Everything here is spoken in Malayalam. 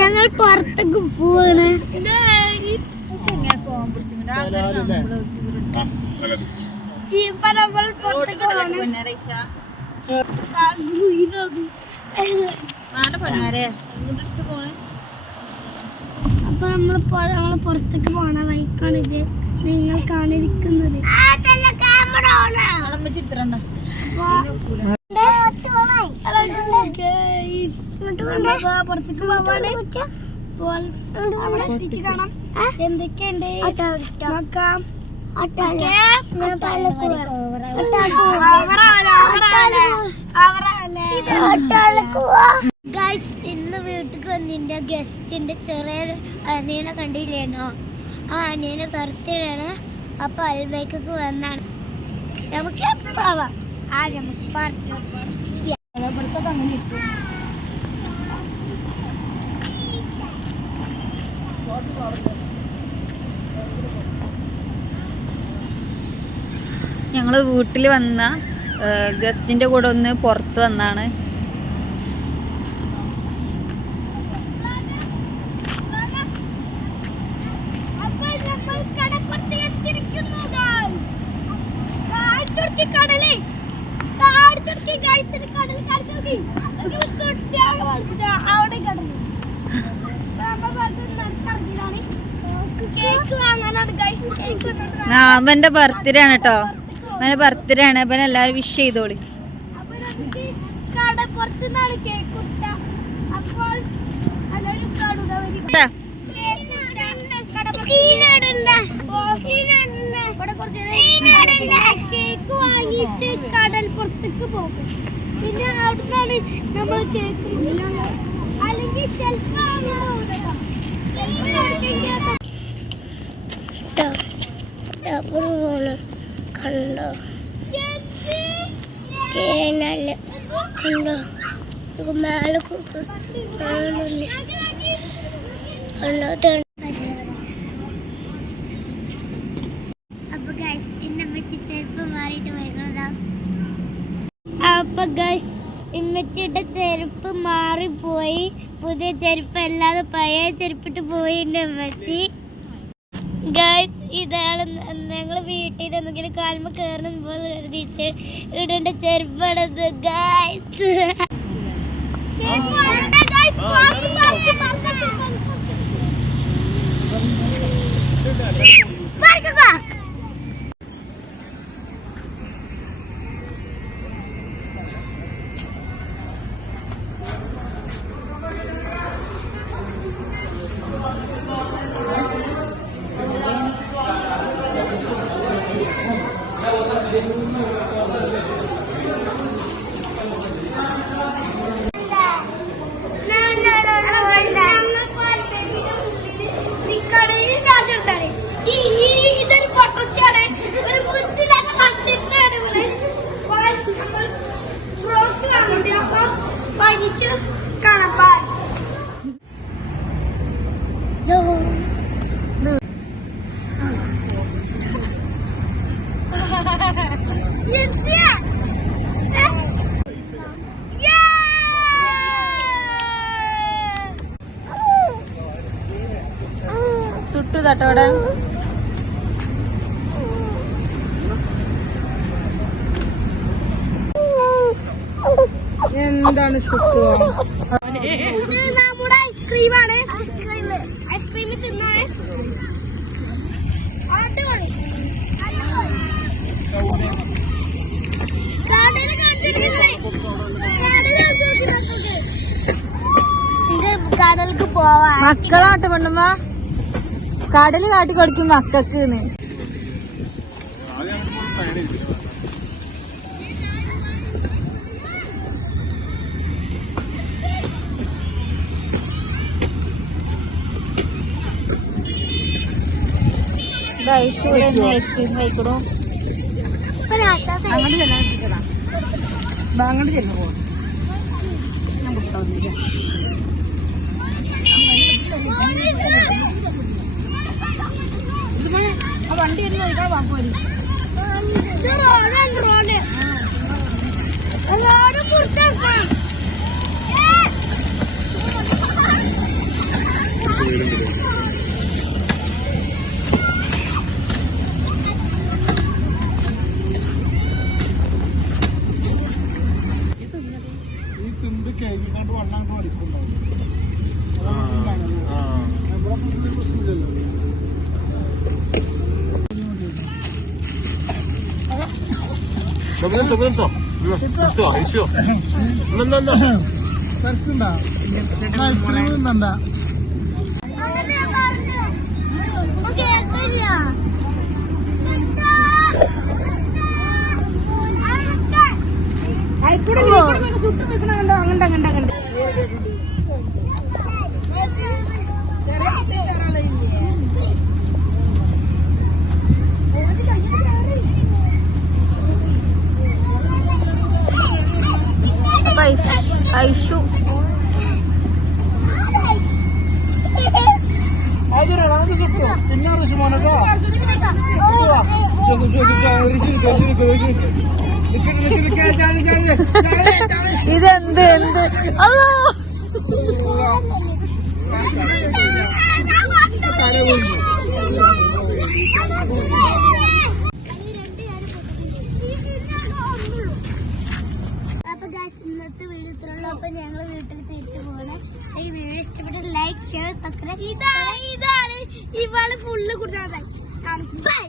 ഞങ്ങൾ പുറത്തേക്ക് പോവാണ്. ഇപ്പൊ നമ്മൾ പുറത്തേക്ക് അപ്പൊ നമ്മൾ നമ്മൾ പുറത്തേക്ക് പോണ വൈക്കാണിത് നിങ്ങൾ കാണിരിക്കുന്നത്. പുറത്തേക്ക് പോവാണ്. അപ്പോൾ അവിടെ എത്തിച്ച് കാണാം. എന്തൊക്കെയുണ്ട്? നോക്കാം. ഗൈസ് ഇന്ന് വീട്ടിൽ വന്നിന്റെ ഗസ്റ്റിന്റെ ചെറിയ അനിയനെ കണ്ടില്ലേനോ? ആ അനിയനെ ബർത്ത്ഡേ ആണ്. അപ്പൊ അൽബൈക്ക് വന്നാണ്. നമുക്ക് ആവാം ആ നമുക്ക് പറഞ്ഞു ഞങ്ങൾ വീട്ടിൽ വന്ന ഗസ്റ്റിന്റെ കൂടെ ഒന്ന് പുറത്ത് വന്നാണ് അപ്പോൾ നമ്മൾ കടപ്പുറത്ത് എത്തിയിരിക്കുന്നു guys. കാഴ്ചയൊക്കെ കടൽ. കാഴ്ചയൊക്കെ guys, ഇത് കടൽ കാഴ്ചയൊക്കെ. ഒരു കുട്ടിയാണ് വന്നിട്ട് അവിടെ കിടന്നു. നമ്മൾ വെറുതെ വീട്ടിൽ വന്ന ഗസ്റ്റിന്റെ കൂടെ ഒന്ന് പുറത്ത് വന്നാണ്. അവന്റെ ബർത്ത്ഡേ ആണ് കേട്ടോ അവന്റെ ബർത്ത്ഡേ ആണ്. അവൻ എല്ലാവരും വിഷ് ചെയ്തോളി. കേക്ക് വാങ്ങിച്ച് കടൽ പുറത്തേക്ക് പോകും. പിന്നെ അവിടുന്നാണ് നമ്മൾ കേക്ക്. അല്ലെങ്കിൽ ചിലപ്പോ അങ്ങനെ ഓടണം. കണ്ടോ? തേനൽ കണ്ടോ? മേലെ കാണില്ല കണ്ടോ? അപ്പൊ ഗൈസ് ഇമ്മച്ചിയുടെ ചെരുപ്പ് മാറിപ്പോയി. പുതിയ ചെരുപ്പ് അല്ലാതെ പഴയ ചെരുപ്പിട്ട് പോയി എന്റെ അമ്മച്ചി. ഗൈസ് ഇതാണ് ഞങ്ങൾ വീട്ടിൽ എന്തെങ്കിലും കാൽമ കയറുന്ന പോലെ എഴുതിച്ച് ഇടേണ്ട ചെരുപ്പടത് ഗായ്സ് Thank ഇതൊരു സുട്ടു തട്ടോടെ എന്താണ് സുഖം? നമ്മുടെ ഐസ്ക്രീമാണ്. ഐസ്ക്രീം ഐസ്ക്രീം തിന്നാണ്. മക്കളാട്ട് പെണ്ണുമ്മ. കടൽ കാട്ടി കൊടുക്കും മക്കൾക്ക് ഐസ്ക്രീം കഴിക്കണു. അങ്ങോട്ട് അങ്ങോട്ട് ചെല്ലു പോകും ഞാൻ വണ്ടി ഇരുന്ന് ഇതാ വാങ്ങുമല്ലോ momento, momento. Listo, listo. No, no, no. Perfuma. No, escribe, manda. ഋഷിമോനോ ഇതെന്ത് എന്ത്? അതോ ഇന്നത്തെ വീഡിയോ ഇത്രയുള്ള. അപ്പൊ ഞങ്ങൾ വീട്ടിൽ തിരിച്ചു പോകണം ഈ വീഡിയോ ഇഷ്ടപ്പെട്ട ലൈക്ക് ഷെയർ സബ്സ്ക്രൈബ് ഇതാണ് ഇതാണ്. ഇവൾ ഫുള്ള് കുടിച്ചാൽ ബൈ